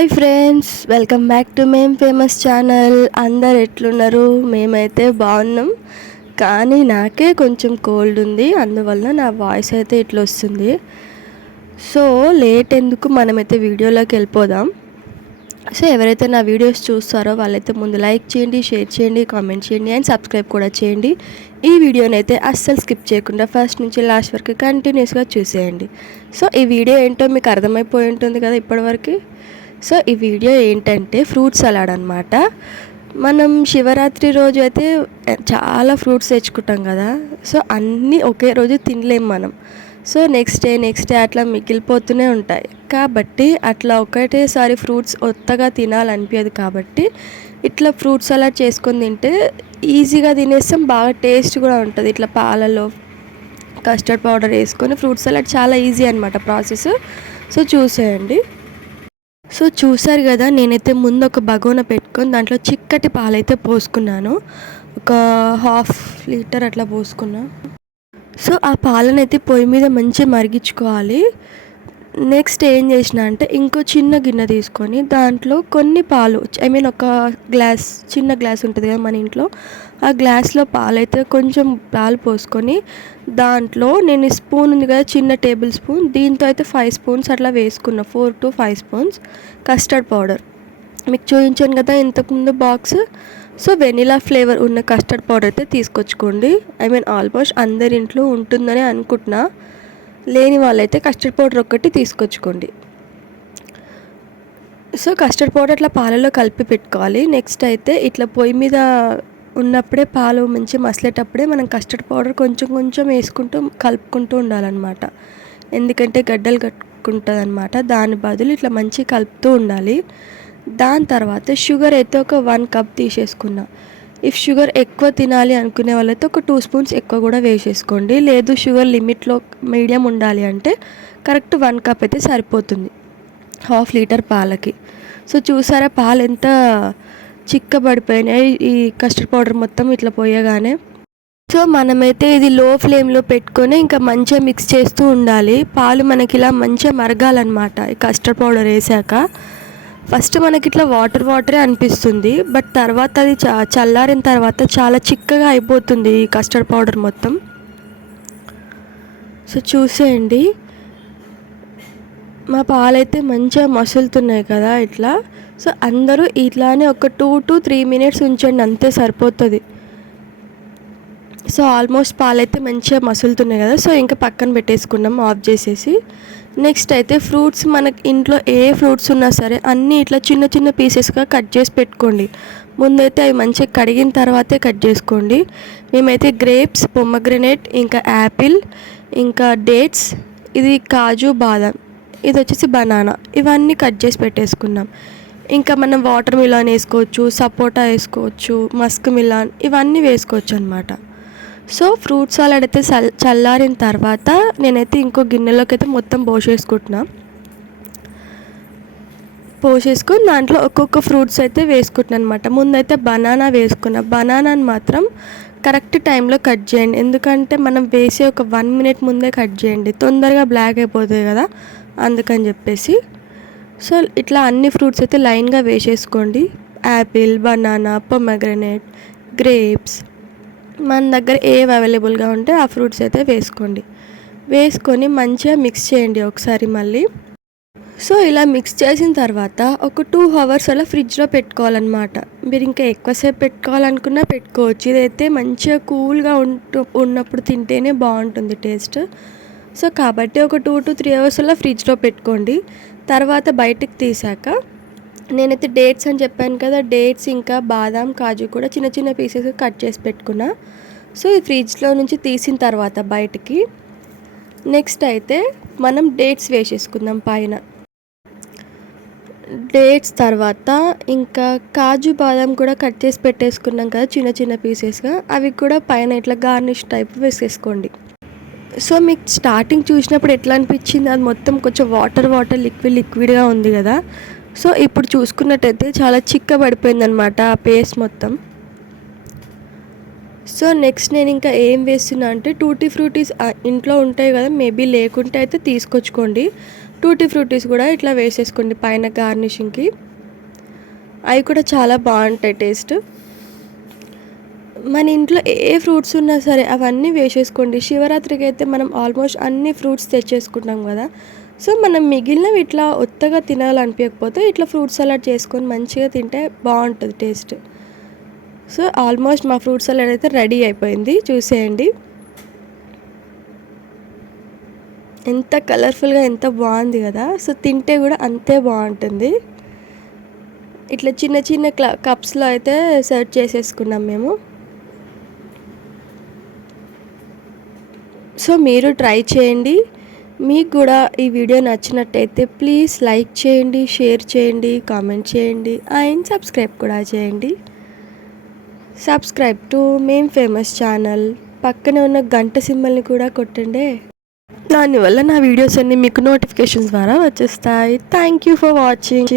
Hi friends welcome back to ma'am famous channel. అందరు ఎట్లున్నారు? మేమైతే బాగున్నాం. కానీ నాకే కొంచెం కోల్డ్ ఉంది అందువల్ల నా వాయిస్ అయితే ఇట్లా వస్తుంది. సో లేట్ ఎందుకు మనమైతే వీడియోలోకి వెళ్ళిపోదాం. సో ఎవరైతే నా వీడియోస్ చూస్తారో వాళ్ళైతే ముందు లైక్ చేయండి షేర్ చేయండి కామెంట్ చేయండి అండ్ సబ్స్క్రైబ్ కూడా చేయండి. ఈ వీడియోని అయితే అస్సలు స్కిప్ చేయకుండా ఫస్ట్ నుంచి లాస్ట్ వరకు కంటిన్యూస్గా చూసేయండి. సో ఈ వీడియో ఏంటో మీకు అర్థమైపోయి ఉంటుంది కదా ఇప్పటివరకు. సో ఈ వీడియో ఏంటంటే ఫ్రూట్ సలాడ్ అనమాట మనం శివరాత్రి రోజు అయితే చాలా ఫ్రూట్స్ తెచ్చుకుంటాం కదా. సో అన్నీ ఒకే రోజు తినలేం మనం. So next day next day అట్లా మిగిలిపోతూనే ఉంటాయి. కాబట్టి అట్లా ఒకటేసారి ఫ్రూట్స్ ఒత్తగా తినాలనిపించదు కాబట్టి ఇట్లా ఫ్రూట్ సలాడ్ చేసుకొని తింటే ఈజీగా తినేస్తాం బాగా టేస్ట్ కూడా ఉంటుంది. ఇట్లా పాలలో కస్టర్డ్ పౌడర్ వేసుకొని ఫ్రూట్ సలాడ్ చాలా ఈజీ అనమాట ప్రాసెస్. సో చూసేయండి. సో చూసారు కదా నేనైతే ముందు ఒక బగోన పెట్టుకొని దాంట్లో చిక్కటి పాలైతే పోసుకున్నాను. ఒక హాఫ్ లీటర్ అట్లా పోసుకున్నా. సో ఆ పాలనైతే పొయ్యి మీద మంచిగా మరిగించుకోవాలి. నెక్స్ట్ ఏం చేసిన అంటే ఇంకో చిన్న గిన్నె తీసుకొని దాంట్లో కొన్ని పాలు ఐ మీన్ ఒక గ్లాస్ చిన్న గ్లాస్ ఉంటుంది కదా మన ఇంట్లో ఆ గ్లాస్లో పాలైతే కొంచెం పాలు పోసుకొని దాంట్లో నేను స్పూన్ ఉంది కదా చిన్న టేబుల్ స్పూన్ దీంతో అయితే ఫైవ్ స్పూన్స్ అట్లా వేసుకున్నా four to five spoons custard powder. మీకు చూపించాను కదా ఇంతకుముందు బాక్స్ సో వెనిలా ఫ్లేవర్ ఉన్న కస్టర్డ్ పౌడర్ అయితే తీసుకొచ్చుకోండి. ఐ మీన్ ఆల్మోస్ట్ అందరి ఇంట్లో ఉంటుందని అనుకుంటున్నా. లేని వాళ్ళైతే కస్టర్డ్ పౌడర్ ఒక్కటి తీసుకొచ్చుకోండి. సో కస్టర్డ్ పౌడర్ అట్లా పాలలో కలిపి పెట్టుకోవాలి. నెక్స్ట్ అయితే ఇట్లా పొయ్యి మీద ఉన్నప్పుడే పాలు మంచి మసలేటప్పుడే మనం కస్టర్డ్ పౌడర్ కొంచెం కొంచెం వేసుకుంటూ కలుపుకుంటూ ఉండాలన్నమాట. ఎందుకంటే గడ్డలు కట్టుకుంటుంది అనమాట దాని బదులు ఇట్లా మంచి కలుపుతూ ఉండాలి. దాని తర్వాత షుగర్ అయితే ఒక వన్ కప్ తీసేసుకున్నా. ఇఫ్ షుగర్ ఎక్కువ తినాలి అనుకునే వాళ్ళైతే ఒక టూ స్పూన్స్ ఎక్కువ కూడా వేసేసుకోండి. లేదు షుగర్ లిమిట్లో మీడియం ఉండాలి అంటే కరెక్ట్ వన్ కప్ అయితే సరిపోతుంది. హాఫ్ లీటర్ పాలకి. సో చూసారా పాలు ఎంత చిక్కబడిపోయినాయి. ఈ కస్టర్డ్ పౌడర్ మొత్తం ఇట్లా పోయగానే. సో మనమైతే ఇది లో ఫ్లేమ్లో పెట్టుకొని ఇంకా మంచిగా మిక్స్ చేస్తూ ఉండాలి. పాలు మనకి ఇలా మంచిగా మరగాలన్నమాట. ఈ కస్టర్డ్ పౌడర్ వేసాక. ఫస్ట్ మనకి ఇట్లా వాటర్ వాటరే అనిపిస్తుంది బట్ తర్వాత అది చ చల్లారిన తర్వాత చాలా చిక్కగా అయిపోతుంది ఈ కస్టర్డ్ పౌడర్ మొత్తం. సో చూసేయండి. మా పాలైతే మంచిగా మసులుతున్నాయి కదా ఇట్లా. సో అందరూ ఇట్లానే ఒక టూ టు త్రీ మినిట్స్ ఉంచండి అంతే సరిపోతుంది. సో ఆల్మోస్ట్ పాలైతే మంచిగా మసులుతున్నాయి కదా సో ఇంకా పక్కన పెట్టేసుకున్నాం ఆఫ్ చేసేసి. నెక్స్ట్ అయితే ఫ్రూట్స్ మనకి ఇంట్లో ఏ ఫ్రూట్స్ ఉన్నా సరే అన్నీ ఇట్లా చిన్న చిన్న పీసెస్గా కట్ చేసి పెట్టుకోండి. ముందైతే అవి మంచిగా కడిగిన తర్వాతే కట్ చేసుకోండి. మేమైతే గ్రేప్స్ పొమ్మగ్రెనేట్ ఇంకా యాపిల్ ఇంకా డేట్స్ ఇది కాజు బాదం ఇది వచ్చేసి బనానా ఇవన్నీ కట్ చేసి పెట్టేసుకున్నాం. ఇంకా మనం వాటర్ మిలాన్ వేసుకోవచ్చు సపోటా వేసుకోవచ్చు మస్క్ మిలాన్ ఇవన్నీ వేసుకోవచ్చు అనమాట సో ఫ్రూట్ సాలడ్ అయితే చల్ చల్లారిన తర్వాత నేనైతే ఇంకో గిన్నెలోకి అయితే మొత్తం పోసేసుకుంటున్నా. పోసేసుకొని దాంట్లో ఒక్కొక్క ఫ్రూట్స్ అయితే వేసుకుంటున్నాను అనమాట ముందైతే బనానా వేసుకున్నా. బనానాని మాత్రం కరెక్ట్ టైంలో కట్ చేయండి. ఎందుకంటే మనం వేసే ఒక వన్ మినిట్ ముందే కట్ చేయండి. తొందరగా బ్లాక్ అయిపోతుంది కదా అందుకని చెప్పేసి. సో ఇట్లా అన్ని ఫ్రూట్స్ అయితే లైన్గా వేసేసుకోండి. యాపిల్ బనానా పొమగ్రనేట్ గ్రేప్స్ మన దగ్గర ఏవి అవైలబుల్గా ఉంటే ఆ ఫ్రూట్స్ అయితే వేసుకోండి. వేసుకొని మంచిగా మిక్స్ చేయండి ఒకసారి మళ్ళీ. సో ఇలా మిక్స్ చేసిన తర్వాత ఒక టూ అవర్స్ అలా ఫ్రిడ్జ్లో పెట్టుకోవాలన్నమాట. మీరు ఇంకా ఎక్కువసేపు పెట్టుకోవాలనుకున్నా పెట్టుకోవచ్చు. ఇదైతే మంచిగా కూల్గా ఉంటు ఉన్నప్పుడు తింటేనే బాగుంటుంది టేస్ట్. సో కాబట్టి ఒక టూ టు త్రీ అవర్స్ అలా ఫ్రిడ్జ్లో పెట్టుకోండి. తర్వాత బయటకు తీసాక నేనైతే డేట్స్ అని చెప్పాను కదా డేట్స్ ఇంకా బాదాం కాజు కూడా చిన్న చిన్న పీసెస్ కట్ చేసి పెట్టుకున్నా. సో ఈ ఫ్రిడ్జ్లో నుంచి తీసిన తర్వాత బయటికి. నెక్స్ట్ అయితే మనం డేట్స్ వేసేసుకుందాం పైన. డేట్స్ తర్వాత ఇంకా కాజు బాదం కూడా కట్ చేసి పెట్టేసుకున్నాం కదా చిన్న చిన్న పీసెస్గా అవి కూడా పైన ఇట్లా గార్నిష్ టైప్ వేసేసుకోండి. సో మీకు స్టార్టింగ్ చూసినప్పుడు ఎట్లా అనిపించింది? అది మొత్తం కొంచెం వాటర్ వాటర్ లిక్విడ్ లిక్విడ్గా ఉంది కదా. సో ఇప్పుడు చూసుకున్నట్టయితే చాలా చిక్క పడిపోయిందనమాట ఆ పేస్ట్ మొత్తం. సో నెక్స్ట్ నేను ఇంకా ఏం వేస్తున్నా అంటే టూటీ ఫ్రూటీస్ ఇంట్లో ఉంటాయి కదా మేబీ లేకుంటే అయితే తీసుకొచ్చుకోండి. టూటీ ఫ్రూటీస్ కూడా ఇట్లా వేసేసుకోండి పైన గార్నిషింగ్కి. అవి కూడా చాలా బాగుంటాయి టేస్ట్. మన ఇంట్లో ఏ ఫ్రూట్స్ ఉన్నా సరే అవన్నీ వేసేసుకోండి. శివరాత్రికి అయితే మనం ఆల్మోస్ట్ అన్ని ఫ్రూట్స్ తెచ్చేసుకుంటాం కదా. సో మనం మిగిలినవి ఇట్లా ఒత్తగా తినాలనిపించకపోతే ఇట్లా ఫ్రూట్ సలాడ్ చేసుకొని మంచిగా తింటే బాగుంటుంది టేస్ట్. సో ఆల్మోస్ట్ మా ఫ్రూట్ సలాడ్ అయితే రెడీ అయిపోయింది. చూసేయండి. ఎంత కలర్ఫుల్గా ఎంత బాగుంది కదా. సో తింటే కూడా అంతే బాగుంటుంది. ఇట్లా చిన్న చిన్న క్ల కప్స్లో అయితే సర్వ్ చేసేసుకున్నాం మేము. సో మీరు ట్రై చేయండి. మీకు కూడా ఈ వీడియో నచ్చినట్టయితే ప్లీజ్ లైక్ చేయండి షేర్ చేయండి కామెంట్ చేయండి అండ్ సబ్స్క్రైబ్ కూడా చేయండి. సబ్స్క్రైబ్ టు మేం ఫేమస్ ఛానల్. పక్కనే ఉన్న గంట సింబల్ని కూడా కొట్టండి. దానివల్ల నా వీడియోస్ అన్నీ మీకు నోటిఫికేషన్స్ ద్వారా వచ్చేస్తాయి. Thank you for watching.